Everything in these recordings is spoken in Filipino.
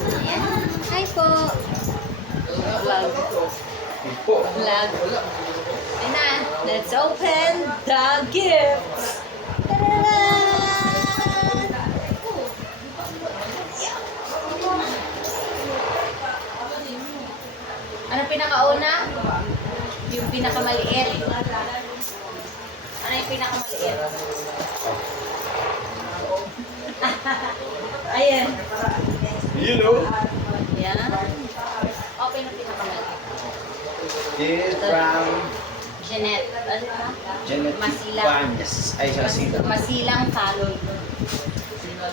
Ayan. Hi po. Vlog. Vlog. Ayan na. Let's open the gift. Ta-da-da! Ano pinakauna? Yung pinakamaliit. Ano yung pinakamaliit? Ayan. You know? Ayan. Open yung pinakamaliit. This from Jeanette. Ano ba? Genetic Masilang. Banyas. Ay, siya sila. Masilang salon.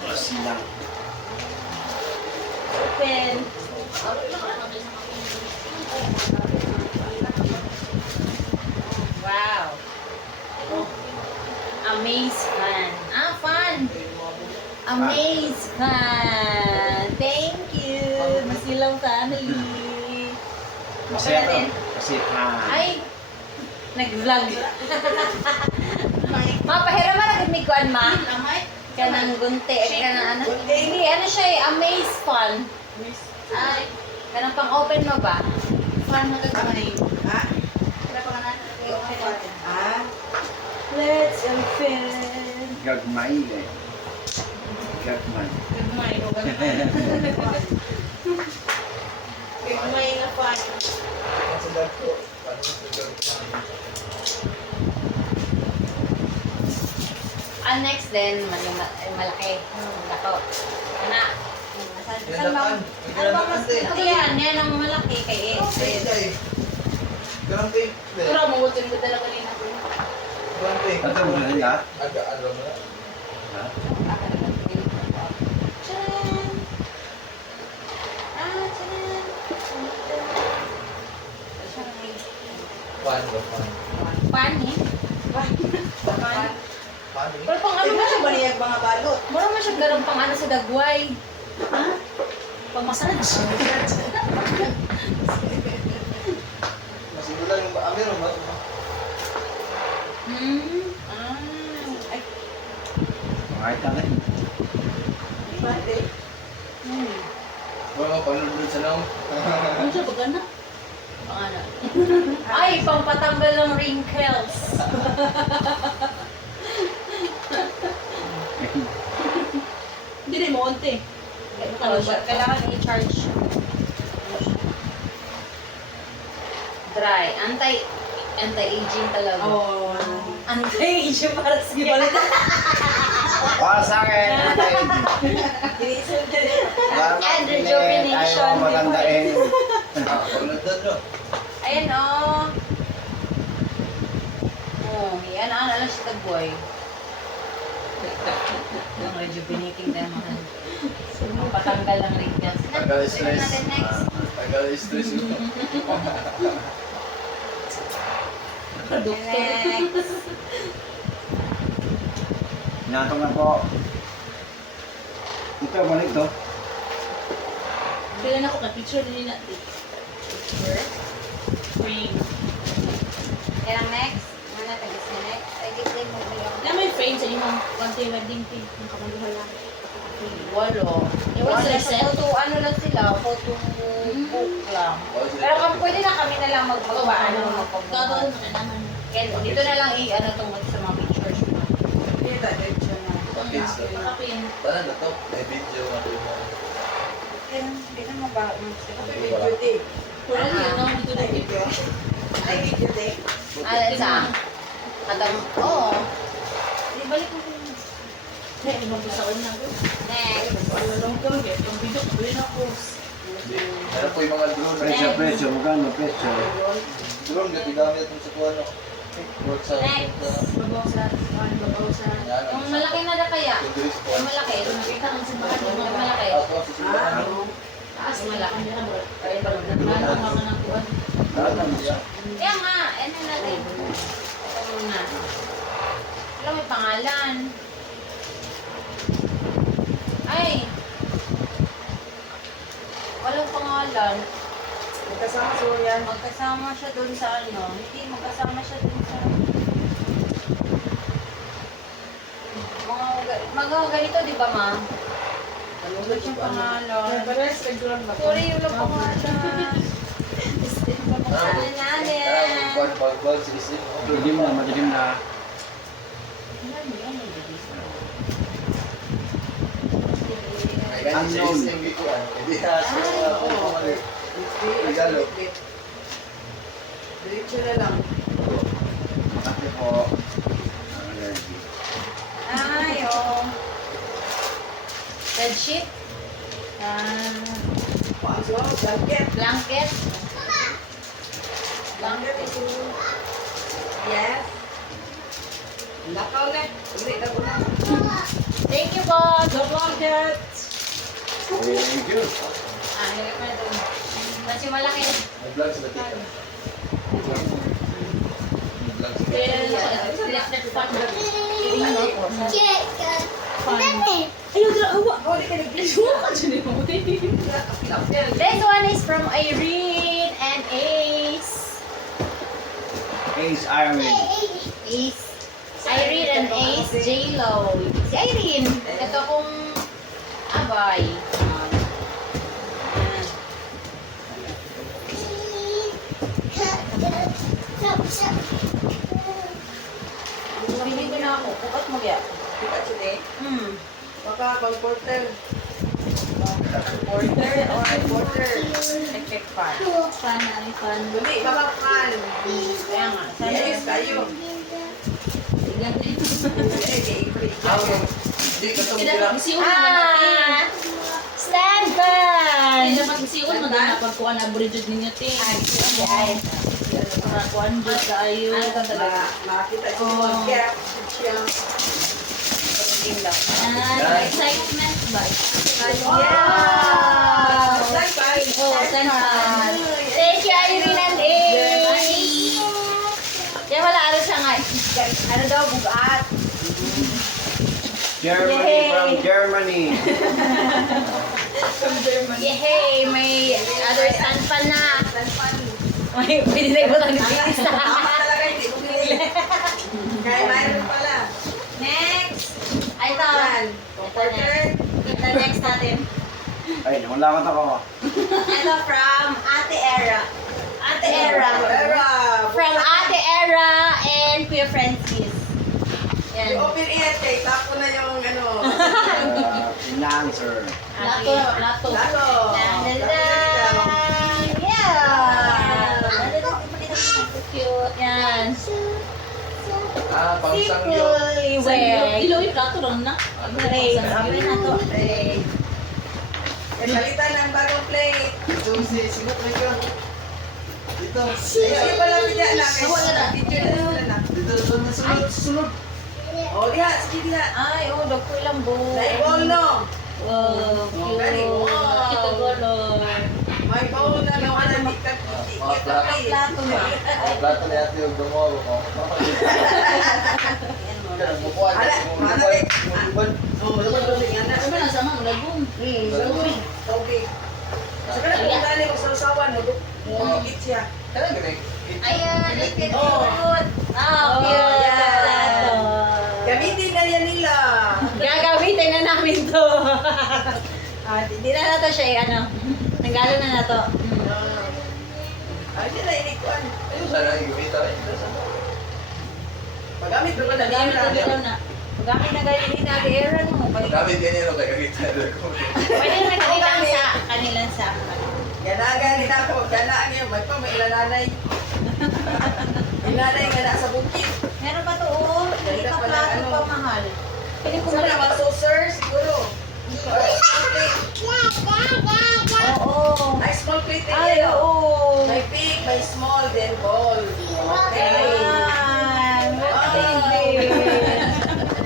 Masilang. Open. Wow. Amaze fan. Ah, fun. Amaze fan. Thank you. Masilang family. Kasi Open natin. Kasi Ay, nag-vlog. Mapahira ba nag-mikuan, ma? Kanang gunti. Kanang ano? Hindi, ano siya eh. Amaze fun. Ay, kanang pang-open mo ba? Fun mo gagawin. Ha? Kaya pa ka na. Ha? Let's open. gagmay eh. Gagmay. Gagmay o gagmay. Gagmay na fun. Ang next din, malaki. Dako. Ana. Saan ba? Ano ba mas? Ayan, yan ang malaki kay Ed. Pero mo gusto nito dala kanina ko. Ito mo na niya? Ha? Tcharan! Ah, tcharan! Pan eh? Pan? Pero pang ano Ano ba siya? ba niya mga balot? Mura man siya garang pang ano sa dagway. Ha? Pang massage. Hmm. Ah. Ay. Kahit na rin. Bate. Hmm. Ano siya pag ano? Pang ano? Ay, pang patanggal ng wrinkles. Hindi rin mo onte. Ano siya? Kailangan i-charge. Dry. Anti-aging talaga. Oo. Anti-aging para sa Para sa akin, And rejuvenation. ayaw matandain. Ayan o. Oh, yan ang alam siya tagboy. Yung rejuvenating na mga. Patanggal ng wrinkles. Tanggal stress. Natin next. Next. Hinatong na po. Ito, balik to. Kailan ako ka-picture din natin. Frame. Yan ang next. Mana tagis na next. Ay, di ko mo yung. Na may frame sa imong konti wedding pin. Yung kamanduhan lang. Walo. Wala Wala sila sa photo, ano lang sila, photo book lang. Pero kung pwede na kami na lang magpagawa, ano, magpagawa. Gagawin mo na naman. Kaya dito na lang i-ano tungkol sa mga pictures mo. Kita, diretso na. Nakapin. Hindi na ba? Video tape. Wala niya, no? Dito na video. Ay, video tape. Sa? Kadang, oo. Di balik mo. Ay, ibang busaon na. Next. Ano lang ko, yung video ko rin ako. Ano po yung mga drone? Presyo, magkano presyo? Drone, gamit mo sa kuha, no? Work sa... Next. Babaw sa, babaw sa. Yung malaki na kaya? Yung dress po. Yung malaki. Kita ang simbahan ng Yung mga malaki. Ako, sa simbahan. Taas malaki. Hindi na ba? Kaya pa lang. Naglalong ako ng kuwan. Kaya nga, ano natin. Ito muna. Wala may pangalan. Ay! Walang pangalan. Magkasama so yan. Magkasama siya dun sa ano. Hindi, magkasama siya dun sa... mga ganito, di ba, ma? Ano Wala siyang pangalan. Pares nag-run ba? Sorry, wala pangalan. Pangalan namin. Bag, sige. Madilim na, madilim na. Ay, ganyan Unknown. siya yung bikuan. Hindi na siya pumali. Regalo. Diretso na lang. Kasi po, allergy. Ay, oh. Bedsheet. Paso, blanket. Blanket. Blanket ito. Yes. Lakaw na. Hindi na po na. Thank you po. The blanket. Thank you. Hirap na ito. Kasi malaki. Nag-vlog sa latika. Nag-vlog sa Electric fan. Ayun, awa. Huli ka nag-bless. This one is from Irene and Ace. Ace Iron. Ace. Irene and Ace J-Lo. Si Irene. Ito kong abay. Bili ko na ako. Bukat mo kaya? Pikachu ni. Baka pang porter. Porter or Porter. electric fan? Fan na rin fan. Dumi, babakan. Kaya nga. Yes, kayo. Hindi, katong sila. Stand by! Ay, dapat isiun mo na pagkuhan na bridge ninyo, te. Ay, Para kuhan doon kayo. Ano ka talaga? Makita ko yung gap. Siya. Excitement ba? Yeah! Bye-bye. Oh, stand Thank you, Irene and Ace! Kaya wala, ano siya nga? Ano daw, bugat? Germany Yay! from Germany. Yehey! May other stand pa na. May pinilay mo lang ni Pisa. Tama talaga, hindi ko pinili. Kaya mayroon pala. Next! Ay, ito. Yan. Porter. Ito next natin. Ay, nakulakot ako. Ito from Ate Era. Ate Era. Era. From Ate Era and Kuya Francis. Yan. Open air kay tapo na yung ano. Financer. Lato, lato. Lalo. Yeah! Cute. Yan. Pang sangyo. Simple way. Dilo yung lato lang na. Play. Sabi na to. Play. Palitan ng bagong plate. Ito si Sigot na yun. Dito. Ayun pala bigyan na. Nawa na na. Video na sila na. Dito, sunod. O, diha. Sige diha. Ay, oh, dako ilang buo. Naibol no. Wow, Very cute. wow. Kita color. May bowl na naman na di ka Plato na. Plato na yata yung gumawa mo. Bukuhan. Ala, manalik. Bukuhan. Oh, naman doon nga na. Sabi na sama mo lagong. Tubig. Tubig. Sa kanila kung tali mo sa usawan mo, higit siya. Kailan ganun? Ayan, cute. Oh. Oh, cute. Plato. Gamitin na yan nila. Gagamitin na namin to. Di na nato siya, ano. Nanggalo na na to. Ay, di na inikuan. Ayun, sana yung gumita rin. Magamit mo na Gamit nila. na dito na. Gamit na ganyan ni Nagi Aaron mo. Gamit ganyan ako kaya kita. Pwede naman kanilang sa. Ganagan nila ako. Ganaan yun. May pa, may ilananay. Ilanay nga na sa bukid. Meron pa to, oh. Hindi Ganda pa pala, plato ano. pa mahal. Pwede ko Kung naman saucer, siguro. Or small plate. Oo. Ay, small plate din Ay, yan. oo. May big, may small, then bowl. Okay. Ayan.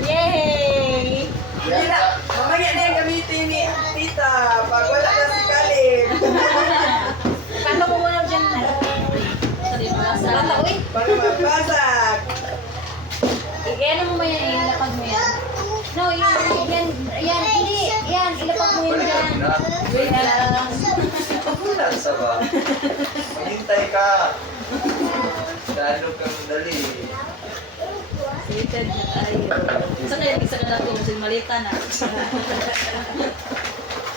Yay! Hindi na. Mamaya na yung gamitin ni Tita. Pag wala na si Kalib. Paano ko muna dyan? Sorry, malasa. Bata, uy. Para magbasag. Ano mo ba yan? Ilapag mo yan. No, yan. Hindi. Yan, ilapag mo yun dyan. Yan. Wala sa ba? Maghintay ka. Lalo kang dali. Seated na tayo. Saan kaya isa ka na ito? Kasi malita na.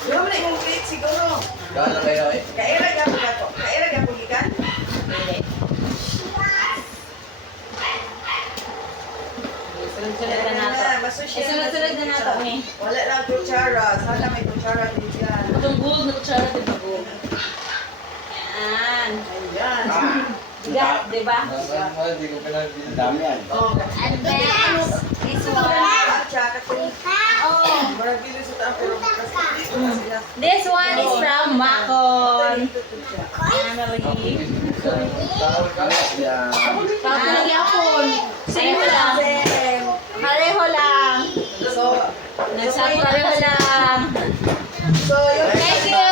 Yung na yung plate siguro. Gano'n kayo na eh. Kaira gapon ako. Kaira gapon gikan. Hindi. Sunod-sunod na nato. Sunod-sunod na nato eh. Wala lang kutsara. Sana may kutsara din dyan. Itong gold na kutsara din ako. Yan. Ayan. Diga, di ba? Hindi ko pinabili. Ang dami yan. Oh, And next, this one. at saka kung Oh, marabili sa taong pero bukas dito na sila. this one is from Macon. Dito to siya. Family. Tawag ka. Yan. Family Apon. Pareho lang. Same. Pareho lang. So, Nagsabi pareho lang. yung Thank you.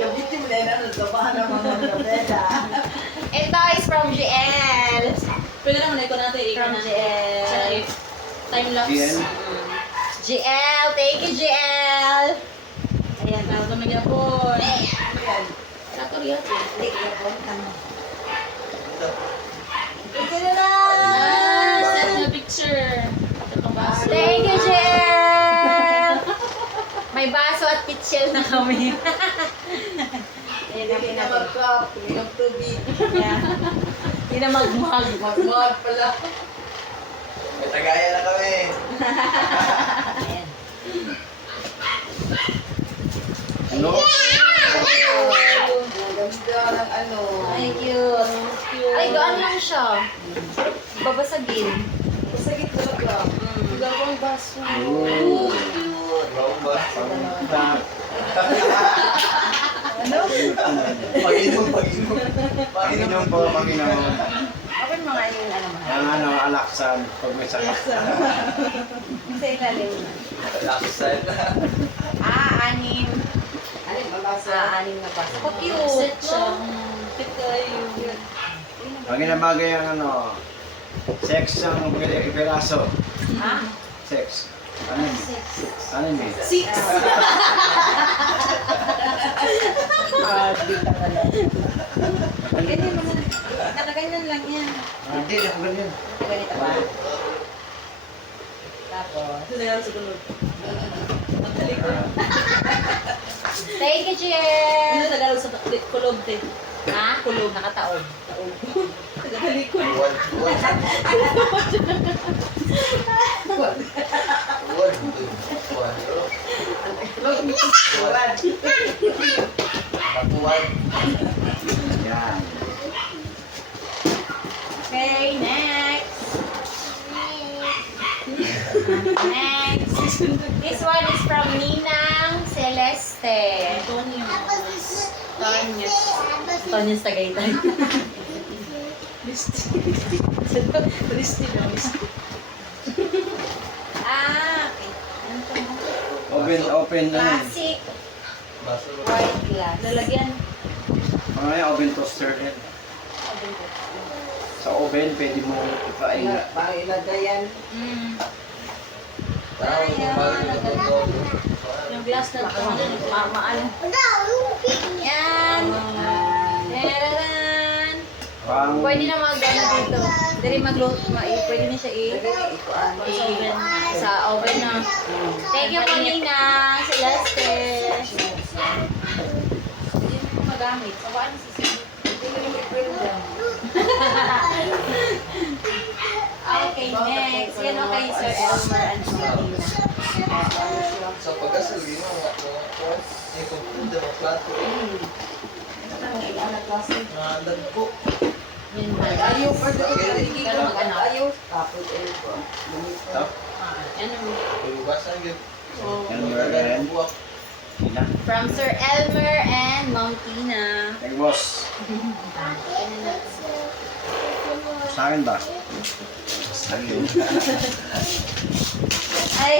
Gabitin mo na yan, ano, sabahan ng mga kabeda. Ito is from GL. Pwede naman ikaw natin. Ikaw From natin. GL. Time lapse. Yan. GL. Thank you, GL. Ayan, tawag kami gyapon. Ayan. Sato gyapon. Hindi, yapon. Ito na na. Send the picture. Ito baso. Thank you, GL. May baso at pitchel na kami. Ayan na Hindi na natin. mag-cup, hindi na tubig. Yeah. Hindi na magmag. Mag-mag pala. May tagaya na kami. Ayan. Ano? Ang ganda ng ano. Thank you. Ay, gaan lang siya. Babasagin. Masagit talaga. Gawang baso. Ooh. Brown ba? Pag- Ano? Pag-inom, pag-inom. Pag-inom po, pag-inom. Open mga yung ano mahal. Ang ano, alaksan, pag may sakit. Sa ilalim. Laksan. Anim. Ano, mabasa. Anim na baso. Ako Set cute. siya. No? Fit kayo. Pag inabagay ang ano, sex ang piraso. Ha? Sex. Ano yun? Ano yun? 6. Grabe ka pala. Ganyan mo na. Nakaganyan lang yan. Hindi, ako ganyan. Ganito ba? Tapos. Ito na yan sa tulog. Thank you, Ano Jill! Tagalog sa kulog te? Ha? Kulog. Nakataob. Tagalikod. Uwan. Uwan. Uwan. Uwan. Uwan. Pakuwan. Yan. Okay, next. Next. This one is from Ninang Celeste. Antonio. Tonyos. Tonyos Tagaytay. Listi. Listi na. Listi. Ah, okay. Ano to? Open na yun. Classic Baso. white glass. Lalagyan. Ano yan, oven toaster yan. Sa oven, pwede mo ipain. Para ilagay yan. Mm. Tawag ko mahal na ito. Yung glass na ito. Maano. Yan. Tararan. Pang, Pwede na mag-ano dito. Dali magluto. Pwede na siya Ikuan. sa oven na. Thank you po, Nina. Celeste. Hindi mo magamit. Sawaan sa sige. Okay, next. Yan okay, Sir Elmer and Nina. Sa pagkasabi mo, yung computer, mga plato. Naandag po. Yun ba? Ayaw pa ito. Pero mag-ano? Ayaw. Tapos ito. Tap. Ano? Ilugasan yun. Elmer and Buwak. Tina. From Sir Elmer and Ma'am Tina. Hey, boss. Sa akin ba? Sa akin. Ay!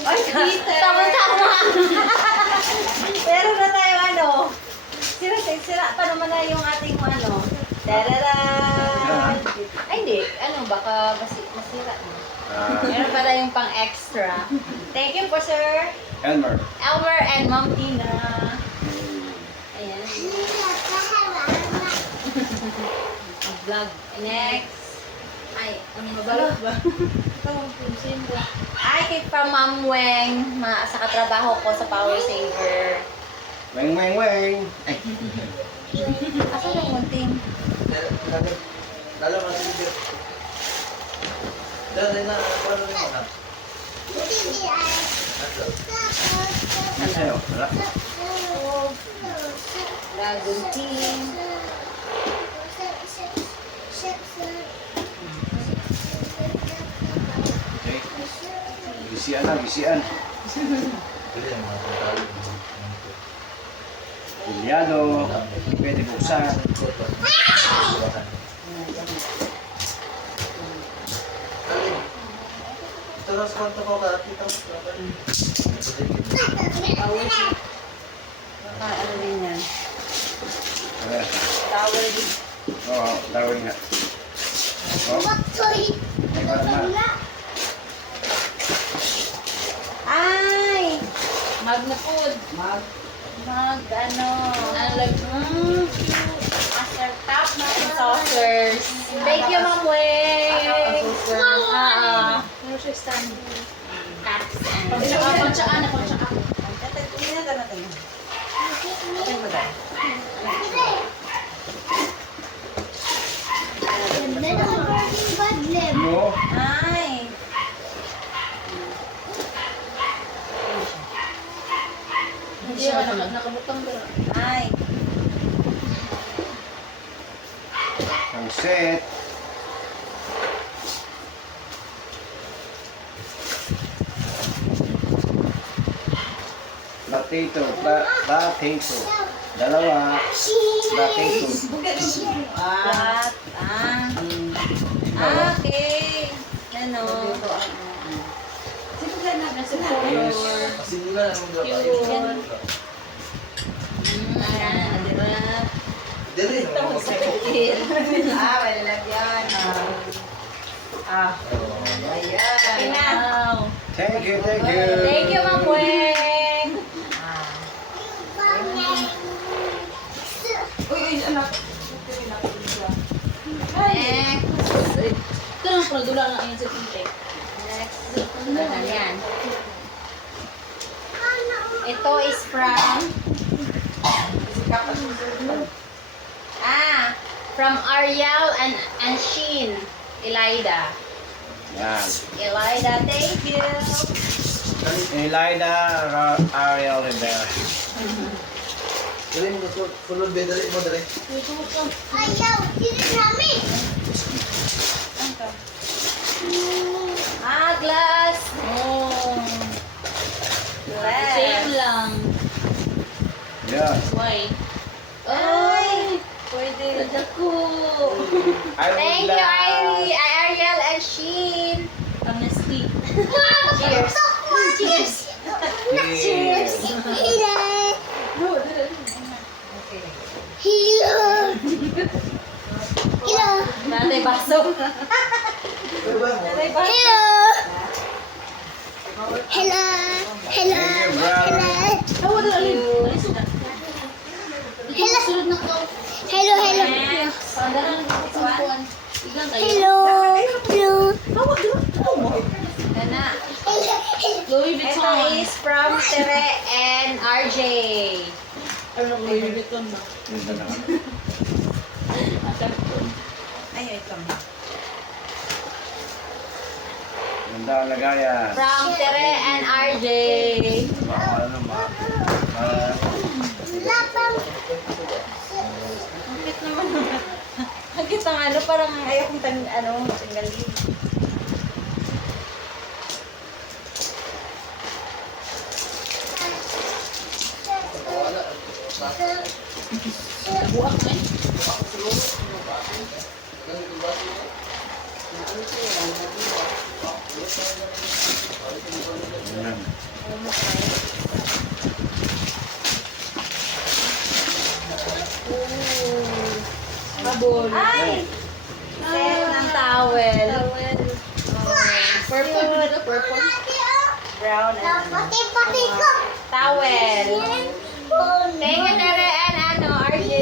Ay, tama-tama! Pero na tayo ano. Sira pa naman na yung ating ano. Tararan! Ay, hindi. Ano, baka masira na. Meron pa tayong pang extra. Thank you po, Sir Elmer. Elmer and Ma'am Tina. Ayan. Ang vlog. Next. Ay, ang mabalot ba? Ito. Ay, kay from Ma'am Weng. Sa katrabaho ko sa Power Saver. Weng, weng, weng. Ay, Asa yung munting? Lalo mo si Bibir. Dali na, paano rin mo na? ano sa'yo? Wala. Dragon Team. Okay. Bisian na, bisian. Dali na, mga talo. Pilyado. Pwede buksan. Terus kwanto ko ba? Kita mo. Ano din yan? Ayan. Tower din. Oo, dawin nga. Oh, Ay! Magna food. Mag ano? Master top na saucers. Thank you, Ma'am Weng. Ano siya stand? Caps and... Pantsaan. Tingnan ka natin. Open mo ba? mo. Ay! Hindi siya nakabutang ba? Ay! Ang set. Potato. Potato. Dalawa. Potato. What? Okay. Ano? Nasa color. Pasimula na nung dapat. Ayan. Dali na mga kapatid. Malalagyan. Ayan. na. Wow. Thank you, thank you. Thank you, Ma'am Weng. Next. Ito lang pala, dula lang yan sa tinte. Next. Ayan. Ito is from... from Ariel and Sheen. Elida. Yan. Elida, thank you. Elida Ariel Rivera. Dali mo, sulod ba? Dali mo, dali. Glass. Oh. Glass. Same lang. Yeah. Why? Ay! Pwede. Ako. Thank you, Ariel and Sheen. Honesty. Cheers. Cheers. Cheers. Nanay baso. Pero ba? Nanay baso. Thank you, brother. Oh, wala alin. Alis na. Sulod na ko. Next. Pandaran ko sa kuwan. Igan kayo. Gana. Louis Ito Vuitton. is from Tere and RJ. Ano ko Louis Vuitton na? Ito na. Ay, ito. Ganda ang lagayan. From Tere and RJ. Baka ano ma. Ang cute naman. Ang cute ng ano, parang ayaw kong tanggalin. Buak na eh. Yan. Babol. Ay! Set ng towel. Purple. Purple. Brown and towel. Thank you, Tere and RJ.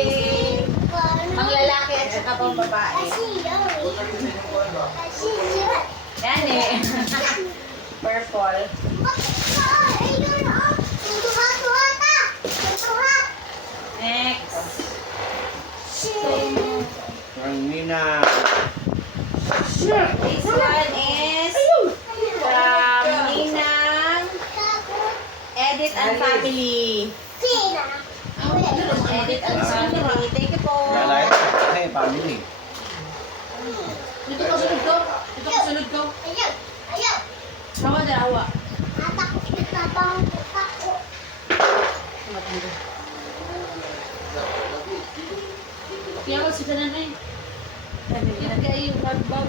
Pang lalaki at saka pang babae. Yan eh. Purple. Next. From Nina. This one is from Ninang Edit and Family. Edit and Family. Thank you po. Lalaki. Hey, family. Dito ka sunod ko. Dito ka sunod ko. Awa na, awa. Kaya ko si Kananay. Yan kayo, bag-bag.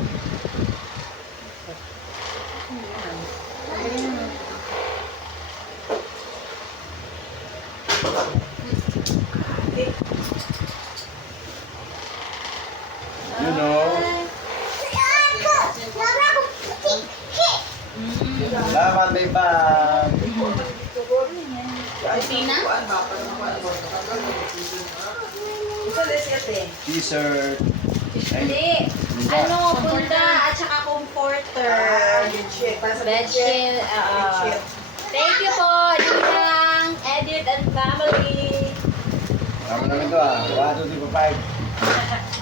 You know. Salamat, Beba. Pina? T-shirt. Hindi. Ano, punda at saka comforter. Bedsheet. Thank you po, Ninang Edit and Family. Marami naman ito ah. 1, 2, 3, 4, 5.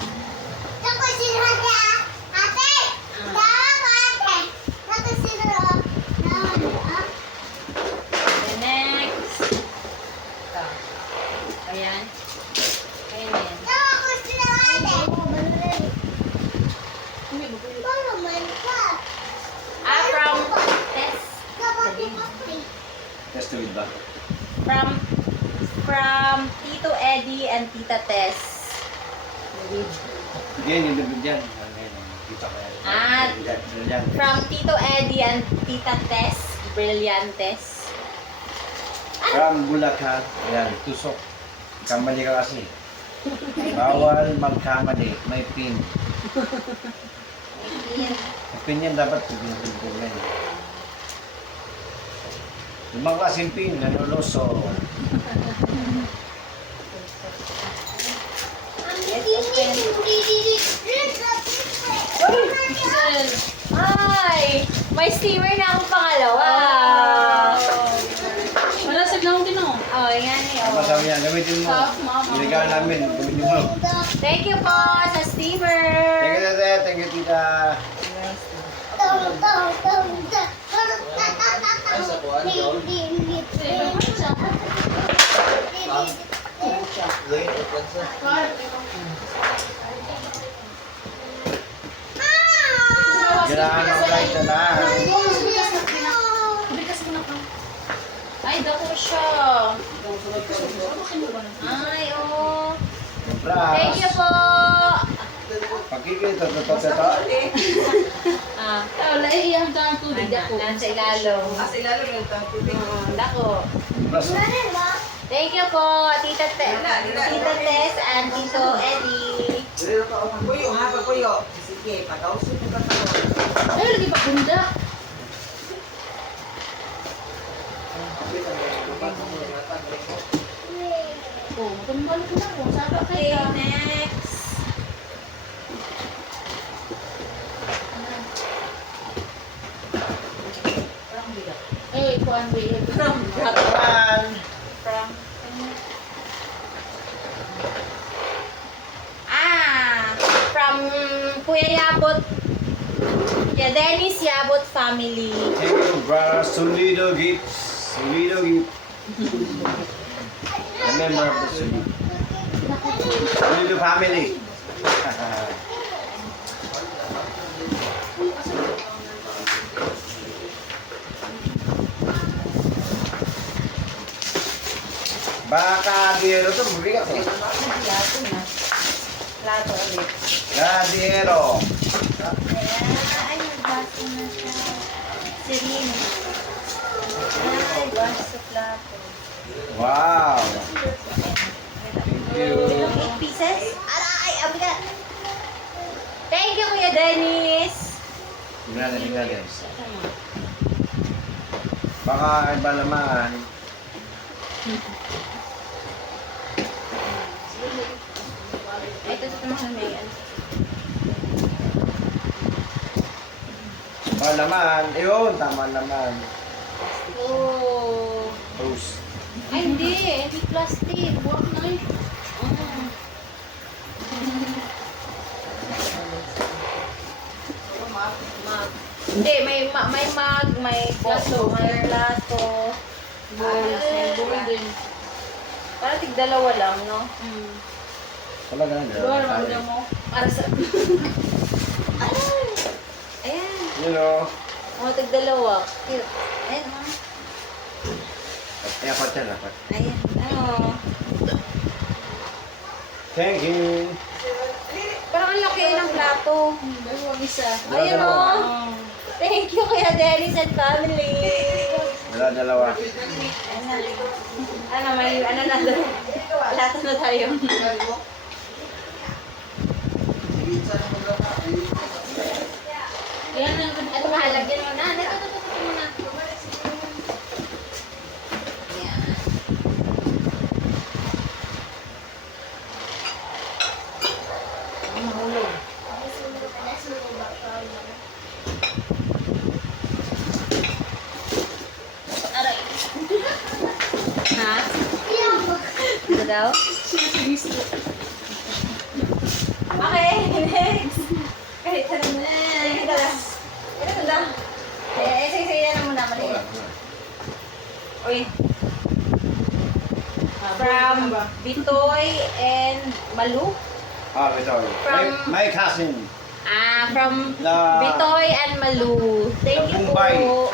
The next. Ito. Ayan. Ayan yan. From Tess. Test to it ba? From Tito Eddie and Tita Tess. Again, yung bibig dyan. Kita ko yan. Ah. Yan. From Tito Eddie and Tita Tess. Brillantes. From Bulacan. Ayan, tusok. Kamali ka kasi. Bawal magkamali. May pin. May pin yan dapat. Pin yan. Yung mga klaseng pin, nanuluso. Ay! May steamer na akong pangalawa. Wala sa lang din ako. Oh, yan eh. Ang masabi yan, gamitin mo. Sa mama. Binigyan namin, gamitin mo. Thank you po sa steamer. Thank you, tete. Thank you, tita. Ganahan ang flight na lang. Ay, dako siya. Ay, oh. Thank you po. Pakikita, ito. Ah, Wala, iiyahan ka ng tubig ako. nasa ilalong. Dako. Plus, Thank you po, Tita Tess and Tito Eddie. Ay, lagi pa bunda. Oh, tumbal ko na po. Saba Okay, kayo. next. Eh, kuan ba yun? Katawan. From from Kuya Yabot. Kuya Dennis Yabot family. Thank you, brother. Solido Gifts. Solido Gift. A member of the Solido family. Baka diero to, mabigat to. Plato na. Plato ulit. Gadiero. Ay, nagbaso na siya. Serene. Ay, baso sa plato. Wow. Thank you. Ilang 8 pieces? Aray, abigat. Thank you, Kuya Dennis. Tingnan natin. Baka iba naman. Ay, ito sa mahal may yan. Laman. Ayun, tama naman. Oh. Rose. Ay, hindi. Hindi plastic. Work knife. Hindi, may mug, may plato, may plato. Bowls, may bowl din. Para tig-dalawa lang, no? Talaga na. Doon, ano mo? Para sa... Ay! Ayan. You know. Oh, tig-dalawa. Cute. Ayan, oh. Ay, apat yan, apat. Ayan. Oh. Thank you. Parang ang laki ng plato. Dalawang isa. Ayan, oh. Thank you, Kuya Dennis and family. Dalawa. Ano, may ano na doon. Lahat na tayo. Yan lang. At mahalagyan mo na. Ito mo na. Ayan. Ang mahulog. Aray. Ha? Ito daw? Okay, next. Kahit ano na. Ito na. Ito na. Sige, yan na muna. Maliit. Uy. From Bitoy and Malu. Ito. From- My cousin. From Na- Bitoy and Malu. Thank you Bombay. po.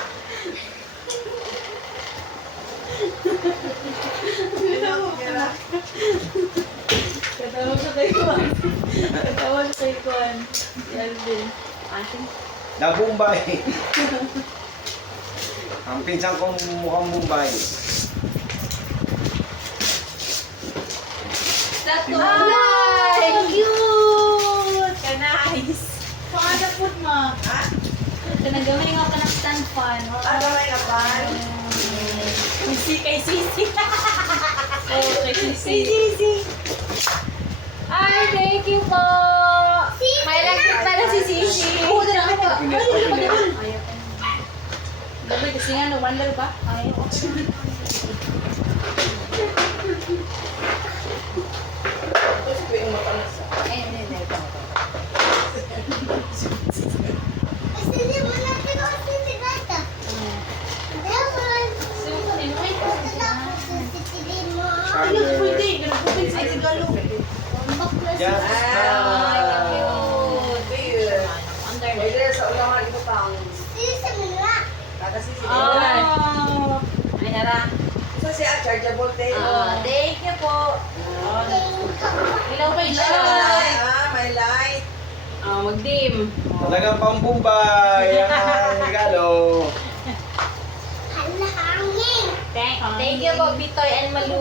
Katawa sa kay Juan. Katawa sa kay Juan. Alvin. Ating. Na Bombay. Ang pinsan kong mukhang Bombay. Tato. Ay, cute! Ka-nice. Paano food mo? Ha? Nagawa nga ka ng stand fan. Gamay na pa. Kay Sisi. Oh, kay Sisi. Sisi. Ay, thank you po. May electric pa na si Sisi. Oo, dala ka pa. Open it, open it. Gabi kasi nga, no-wonder ba? Ayaw. Ay, pwede. Ganun po pwede. Ay, sigalo. Just Pwede sa ulangan ito pang. Kada sisi. Oh. Ay, nara. Isa siya chargeable tape. Thank you po. Ilaw pa yung Light. May light. Mag-dim. talagang pang Bombay. Ang regalo. Thank you po, Bitoy and Malu.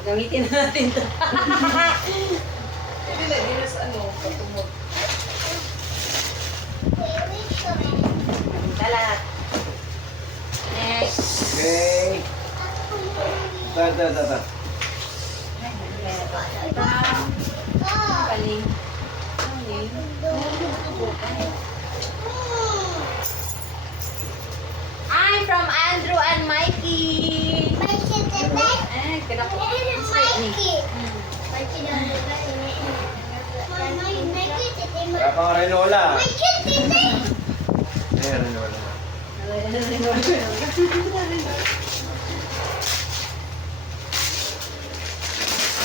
Gamitin na natin to. Hindi na, di na sa ano, patumog. Dalat. Next. Okay. Ta. Paling. I'm from Andrew and Mikey. Eh, kinako. Wala pang Renola. Ayan, Renola.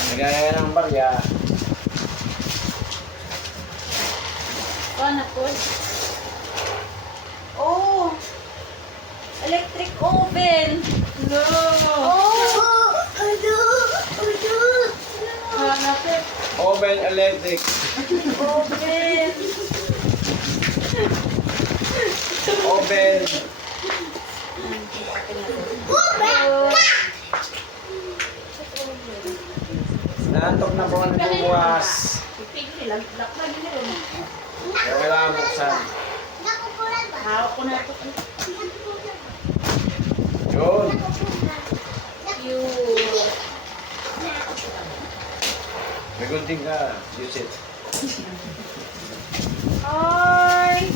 Nagaya ng barya. Paano po? Oh! Electric oven! No! Oh! Hanapin. Oven electric. Oven! Oven. Naantok na po ang bumuwas. Tigil, laklag nila ron. Kaya kailangan buksan. Hawak ko na ito. Yun. Cute! May gunting ka. Use it. Oy!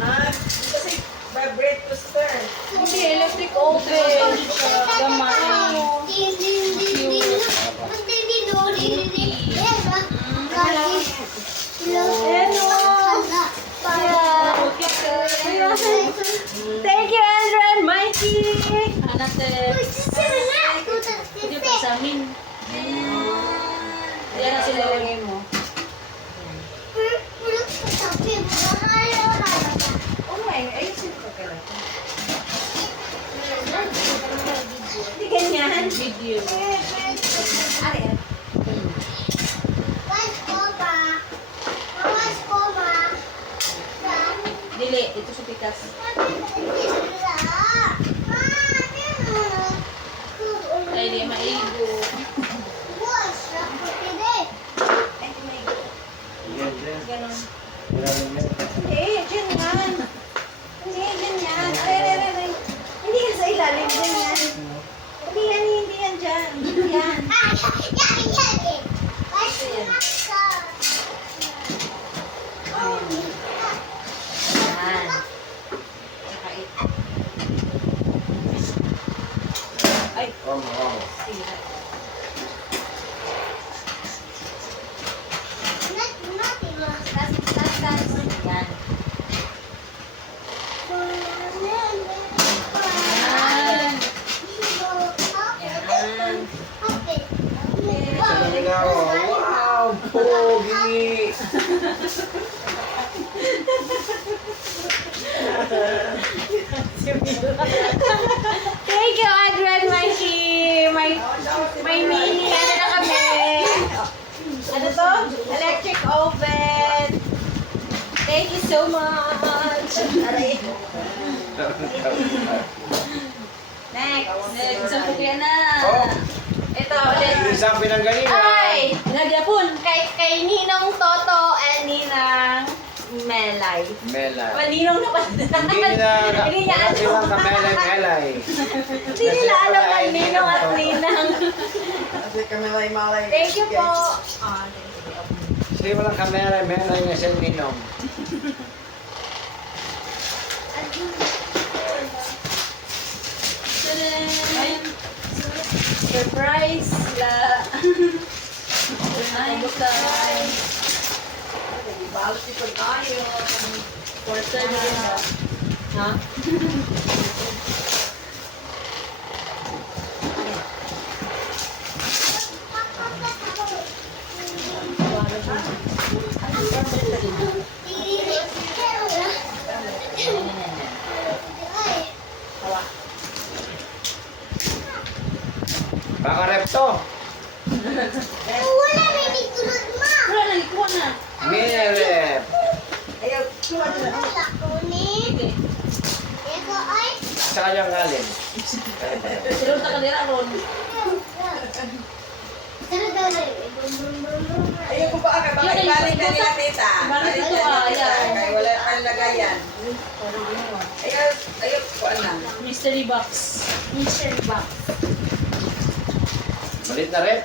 Ah, kasi vibrate to stir. Hindi, electric oven. Gamay. Thank you, Andrew and Mikey! Hanate. Hindi pa sa amin. Yan na sila. Ilalagay mo. Oh my, ayusin ko ka lang. Hindi ganyan. Video. Ari, ari. Dili, ito sa pikas. Ay, di maigo. Ay, may Yan, yan. ganon. Maraming yan. Hindi, dyan yan. Hindi, dyan yan. Ay. Hindi yan sa ilalim, dyan yan. Hindi yan dyan. Dito yan. Yan. Saka ito. Ay, sira. Tas. Yan. Yan. Sabi nga ako, wow, pogi! Thank you, Adrian, Mikey. May mini, ano na kami? Ano to? Electric oven. Thank you so much. Aray. Next. Next, isang pukya na. Oh, Ito ulit. isang pinanggalingan. Ay! Nagyapon. Kay Ninong Toto and Ninang Melay. Melay. O, Ninong na pala. Hindi niya, Hindi niya wala ano. silang kamelay-melay. Hindi nila alam ang Ninong at Ninang. Kasi kami malay-malay. Thank you po. Ah, thank you. Kasi walang kamelay-melay nga siya ninom. Ay, surprise sila. Ay, bukay. Balos ito tayo. Quarter na rin ba? Ha? Baka rep to. Wala, nagikuha na. Mini rep. Ayaw, kuha na. Sige. Sa kanyang galing. Silog na kanila ron. Ayaw ko ba ka? Baka ibalik na nila tita. Ibalik Ibalik ito, na nila ah, tita. ayan. Kaya wala kang lagayan. Ayaw ko na. Mystery box. Mystery box. Malit na rep.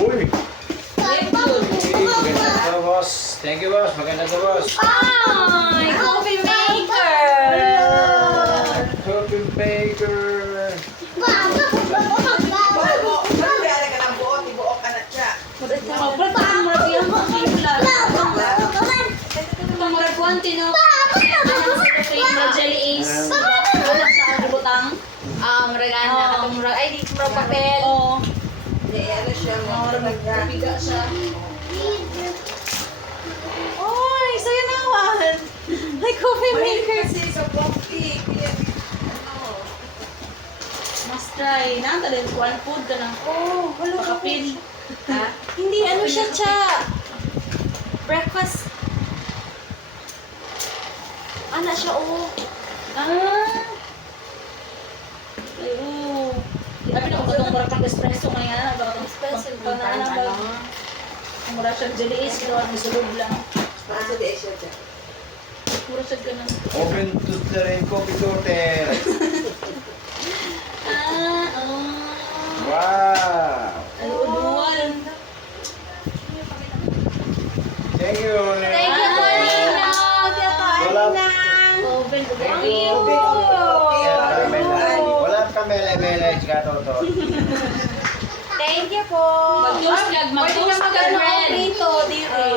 Uy! Maganda to, boss. Thank you, boss. Maganda to, boss. Ay! Coffee maker! Coffee maker. Magdala ka ng buot, ibuok ka na siya. Magpapatang mo rin yung makipla. Itong mga kwanti, no? Ano sa favorite jelly ace? Ano sa butang? Regana. Katong murag, ay, di murag papel. Oo. Hindi, ano siya, mga Biga siya. Oy, sa'yo naman. May coffee maker. Kasi sa plastic, ano, Must try. Nang one food ka na. Oh, wala ka Pakapin. Ha? Hindi, ano siya, cha. Breakfast. Ana siya, oh. Ah! Ay, oo. Sabi na kung katong mura pang espresso ngayon, espresso. Pag na ba? Kung mura siyang jelly ace, pero ang sulog lang. Paso di siya dyan. Puro sad ka ng... Open to the rin coffee daughter. Wow. Aluduan. Thank you. Thank you po, Ninong. Tito Alinang. Open to the Thank ring. you. Wala kamela-mela ka toto. Thank you po. Mag-toast kag, mag-toast Pwede kag na bread. prito, dire.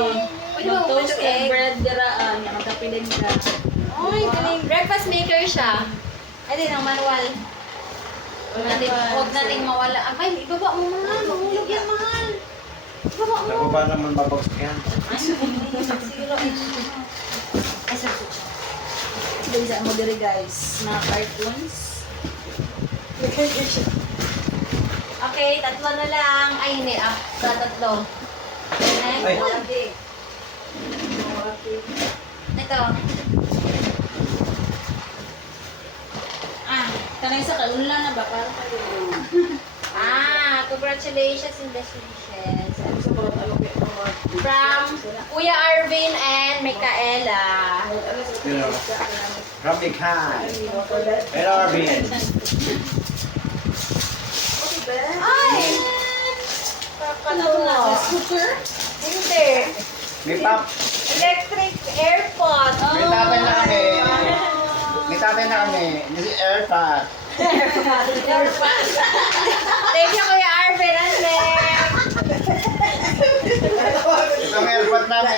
Pwede mo Mag-toast mag-toast kag egg. bread diraan. Magkapilin ka. Ay, galing. Breakfast maker siya. Ay, din ang manual. Huwag nating mawala. Ay, ibaba mo, mahal. Mahulog yan, mahal. Ibaba mo. Naku ba naman babagsak yan? Ay, zero. Ay, sorry. Bisa mo diri guys. Mga cartoons. Okay, tatlo na lang. Ay, hindi. Tatlo. Ay. Next. Ito. Kanay sa kaunla na bakal kayo. Congratulations and best wishes. From Kuya Arvin and Micaela. You know, from the can. And Arvin. Ay! Ano ko na? Kakatuwa. Scooter? Hindi. May pap. Electric airpod. May tatay na kami. May tatay na kami. This is AirPod. Thank you, Kuya Arvin. And next. Ito ang AirPod namin.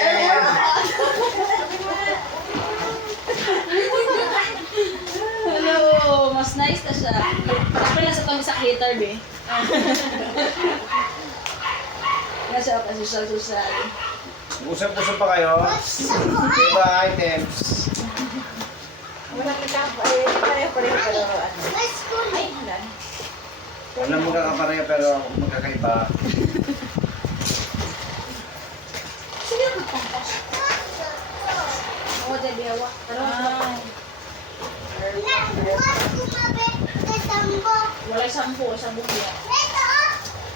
Hello! Mas nice na siya. Siyempre nasa kami sa hater, be. Nasa kasi social. Usap-usap pa kayo. Iba items. Wala kita. Pareho-pareho pero ano. Ay, wala. Alam mo kakapareha pero magkakaiba. Sige na magpangkas. Oo, dali hawa. Pero Wala sampo, sampo niya.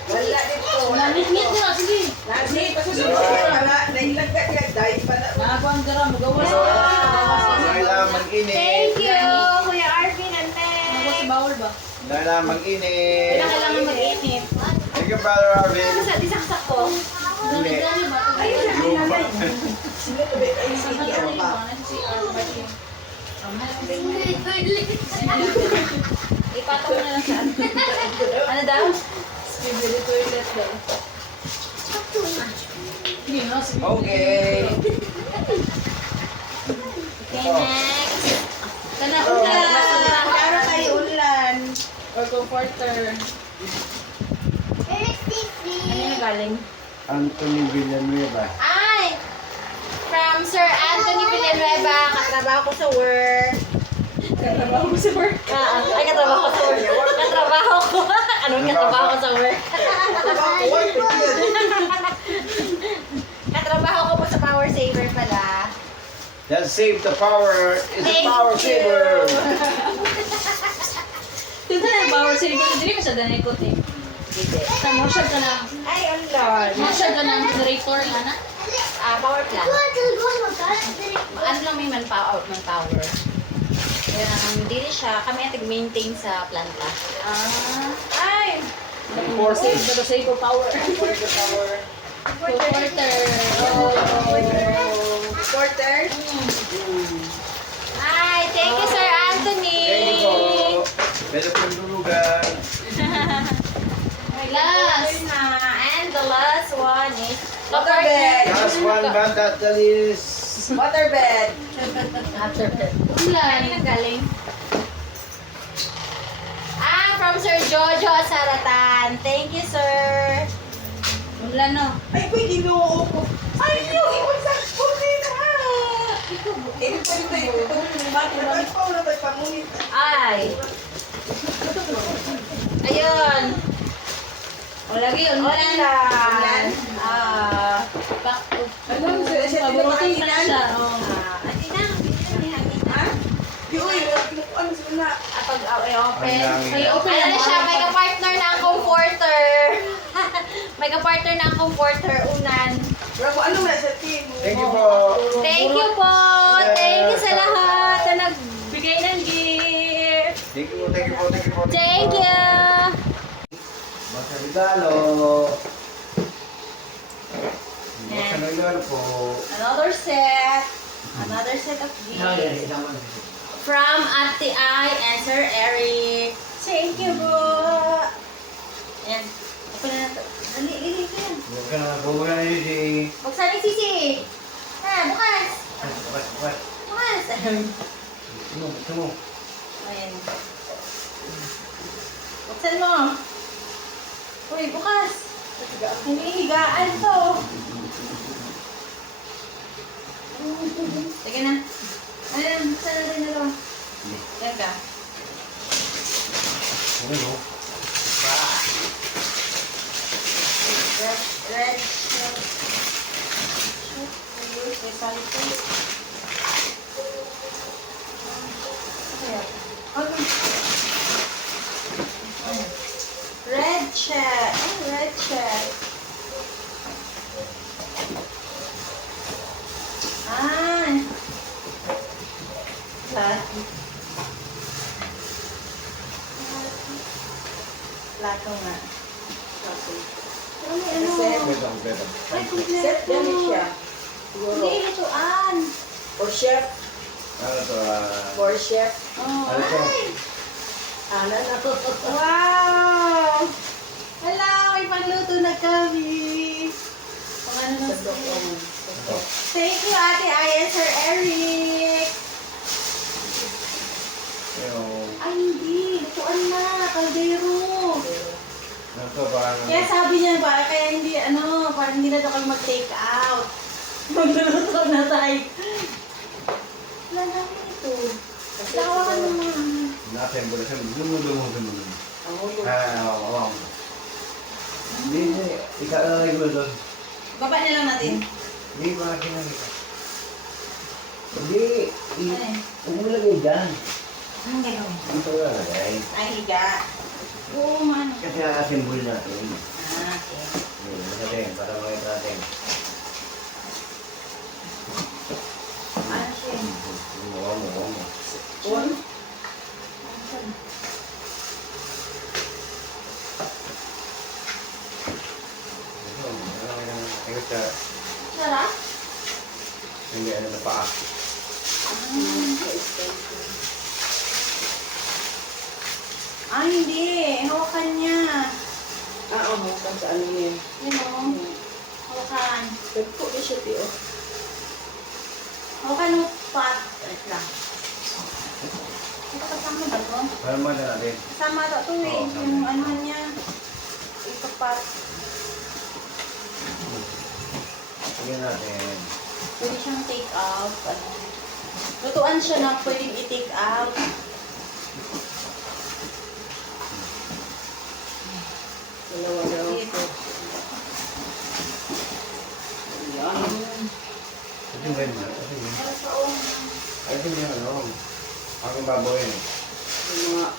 Wala dito. Namit-mit na, sige. Nasi, pasusunod ko wala. Nailagay ka, dahil pala. Nakakuan ka rin, magawas. Kailangan mag-init. thank you, Kuya Arvin and Magawas sa next. bawal ba? Kailangan mag-init. Kailangan mag-init. Thank you, Brother Arvin. Ano sa disaksak ko? Hindi. Dami-dami ba? Ayun na, Yung inalay. ba- Sila ko ba ay Sa sige kanila pa. ba? Nasa CR ba yun? Ipatong mo na lang saan. Ano daw? Bibili toilet daw. Hindi no, sige. Okay. Okay, next. Kana Oh. ulan. Para tayo ulan. Or comforter. Ano yung galing? Anthony Villanueva. Ay! From Sir Anthony Villanueva, katrabaho ko sa work. Katrabaho mo sa work. Ay, katrabaho ko sa work. Katrabaho ko. Anong katrabaho ko sa work? Katrabaho ko po sa Power Saver pala. That save the power is a Thank power you. saver. Tinta na power saving. Hindi ka siya danay ko, eh. Sa motion ka na. Ay, ang lord. Motion ka ng generator nga na. Power plant. Ano lang may manpower. Kaya hindi siya. Kami ang tig-maintain sa planta. Ay! For save, pero save for power. Power. Comforter. Porter. Ay, thank you, Sir Anthony. Thank you po. Pwede po lulugan. Last. And the last one is Waterbed. Last one but not the least. Waterbed. After that. Ulan. Ano galing? From Sir Jojo Saratan. Thank you, sir. Ulan no. Ay, pwede mo ako. Ay, yung iwan sa kulit ha. Eh, pwede tayo. Bakit pa wala tayo pangunit? Ay. Ayun. O lagi, ulan. Ulan. Back to. Ano, siya Paburutin pa na siya. Oh. Ati na. Ha? Yung, ano sila? Pag open. Ay, open Ano na siya, may ka-partner na ang comforter. May ka-partner na ang comforter, unan. Bravo, ano na sa team? Thank you po. Thank you po! Thank you sa lahat na nagbigay ng gift! Thank you po, thank you po, thank you po. Thank you! Basta regalo. Basta regalo po. Another set. Another set of gifts. From Ate Ai and Sir Eric. Thank you po! Ayan. Open na natin. Dali, dali ko yan. Huwag ka na yun, Buksan ni Sisi. Ha, bukas. Bukas. Bukas. Ito mo. Ayan. Buksan mo. Uy, bukas. Hinihigaan to. Sige na. Ayan, buksan natin na ito. Yan ka. Ano? Red shirt. Ayun, may solid tape. Red shirt. Oh, red shirt. Ah. Plato nga. Ano? Beto, beto. Ay, Set kompleto. yan siya. Siguro. Hindi, lutuan. For chef. Ano to? For chef. Oh, Ano to? ay. Ana na to. Wow! Hala, may panluto na kami. Kung ano na Sa dokong. Thank you, Ate Aya, Sir Eric. Yung... Ay, hindi. Lutuan na. Kaldero. Ano to? Parang... Kaya sabi niya ba, kaya hindi, parang hindi na daw kami mag-take out. Magluluto na tayo. Wala namin ito. Lawa ka naman. Natin, bulan siya. Dumudumudum. Ang hulo. Awang. Hindi, ikaw na lang doon. Baba na lang natin. Hindi, mga kinamita. Hindi, Ano? umulagay dyan. Anong gagawin? Dito na lagay. Ay, higa. Oo, man. Kasi nakasimbol natin. Ah, okay. Yun, natin, para makita natin. Ano siya? Mukha mo. One. Sarap? Hindi, ano na paa. Ah, hindi. Hawakan niya. Oo, kung sa ano yun. Yun o. Hawakan. Pagpo na siya, tiyo. Hawakan mo pat. Wait lang. Ito kasama ba ito? Para makita natin. Kasama ito ito eh. Oo, Yung anuhan niya. Ito pat. Tingnan natin. Pwede siyang take out. Ano. Lutuan siya na pwedeng i-take out. Dalawa daw. Dito. Yan. Ito yung ganda. Ito yung... Para sa o. Ay, ito yung ano. Aking baboy. Yung mga...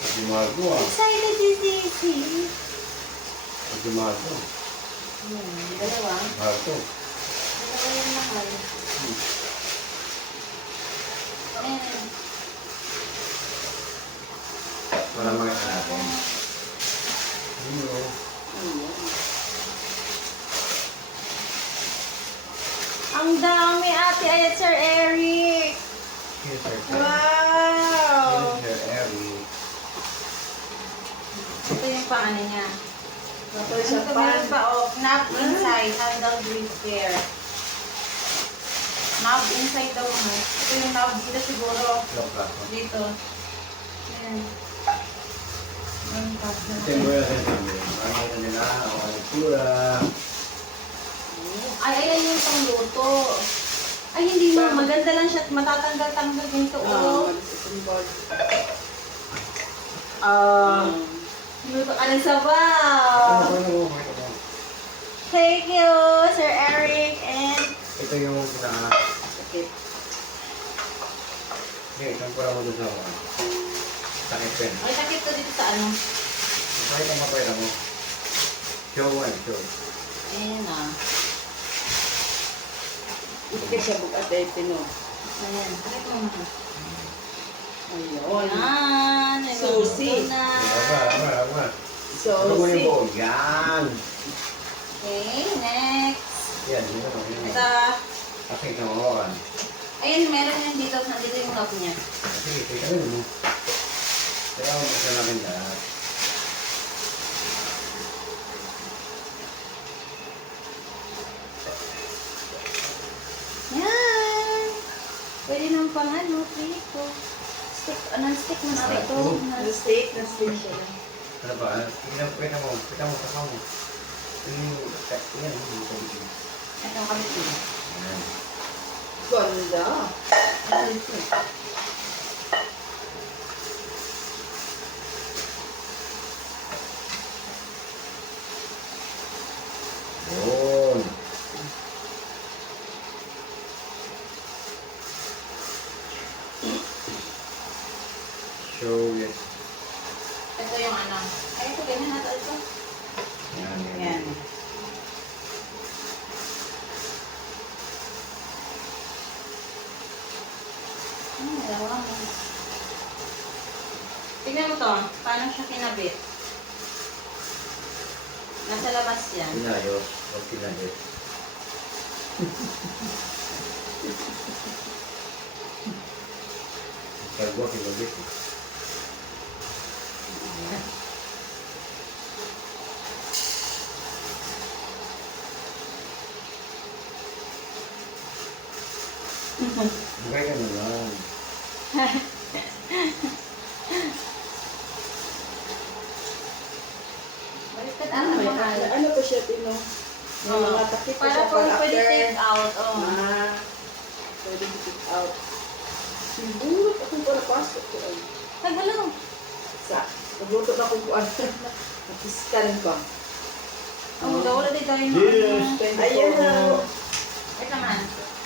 Ito yung mahal ko ah. Excited si Sisi. Ito yung mahal ko. Dalawa. Mahal ko. Dalawa yung mahal. Ayan. Para makita natin. Hello. Ang dami, Ate Ay at Sir Eric. Here's our friend. Wow! Here's her Eric. Ito yung paano niya. Ito Ano siya ito pa. meron pa? Oh, knob inside, handle grip pair. Knob inside daw mo. Ito yung knob dito siguro. Look lang. Dito. Ayan. Ayan, knob na. Ito yung wala sa sabi. Makikita nila ang aking tura. Ay, ayan yung pangluto. Ay, hindi ma. Maganda lang siya at matatanggal-tanggal dito. Oh. Mag-simbol. Luto ka ng sabaw. Thank you, Sir Eric. And Ito yung pinaka... Okay. Okay, tampura mo doon sa mga. Takip pen. ay, takip ko dito sa ano. Pakita mo. Show one, show. Ayan na. Hindi ka siya bukat dahil tino. Ayan. Pakita mo naman. Ayun. Ayan. May Susi. mabuto na. Apa. So, Ano mo yung si... buo? Yan. Okay, next. Yan, yun. Ito. Pakita mo kan. Ayun, meron yan dito. Nandito yung log niya. Sige, tingnan mo. Kaya mo sa namin lahat. Yan. Pwede nang pang ano, prito. Stick, non-stick na stick to. Na-stick siya. Ano ba? Tingnan mo. Taka mo. Yan. Ito kami dito. Yan. Ganda. Yun. Show it. Ito yung ano. Ay, ito ganyan natin ito. Yan. Yan. Dalawa mo. Tingnan mo to. Paano siya kinabit? Nasa labas yan. Pinayos. Huwag pinayos. Kagwa, kinabit. Bukay ka na lang. Baliktad Ano ang may mahal. ano pa siya, Tino? May mga takip pa Para siya kung pag pwede after. take out. Oh. Ah, pwede take out. Siguro, akong para pasok ko ay. Ay, hello. Sa, nagluto na kung kuwan. Nakiskan pa. Oh, wala din tayo ng Yes. ano. Ayan na. Wait naman.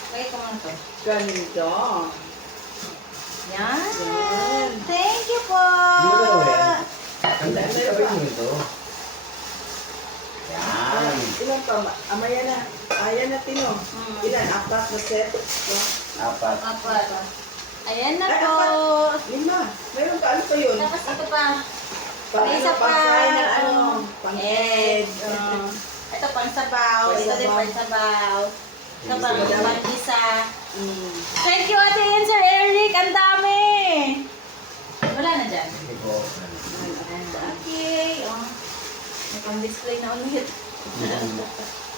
Lagay ko muna to. Ganda. Yan. Yan. Thank you po. Hindi mo dalawa yan. Ang dami sabi mo ito. Yan. Ilan pa? Amaya na. Ayan na, Tino. Ilan? Apat na set. No? Apat. Apat. Ayan na Ay, po. apat. 5. Meron pa. Ano pa yun? Tapos ito pa. Pang May ano, isa pang pa. fry ng ano. Pang Egg. egg. Ito pang sabaw. Ito din Pang pang sabaw. Ito pang Ito. pang isa. Mm. Thank you, Ate Ian, Sir Eric. Ang dami. Wala na dyan. Hindi ko. Okay. Oh. May pang-display na ulit.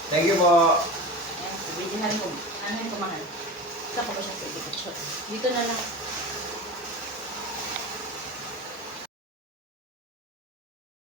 Thank you po. Ayan, original ko. Ano yung kumahal? Saan ko ba siya pwede ko shot? Dito na lang.